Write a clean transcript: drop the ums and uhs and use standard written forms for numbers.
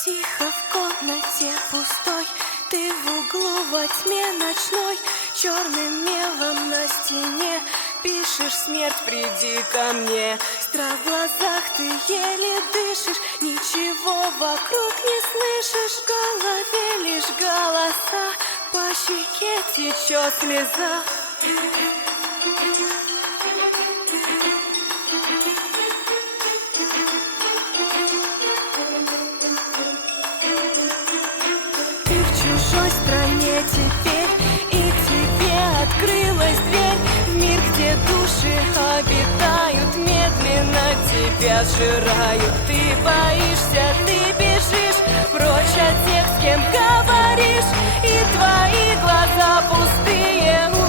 Тихо в комнате пустой, ты в углу во тьме ночной, черным мелом на стене пишешь: смерть, приди ко мне. Страх в глазах, ты еле дышишь, ничего вокруг не слышишь. В голове лишь голоса, по щеке течет слеза. Ты в чужой стране теперь, и тебе открылась дверь в мир, где души обитают, медленно тебя сжирают. Ты боишься, ты бежишь прочь от тех, с кем говоришь, и твои глаза пустые.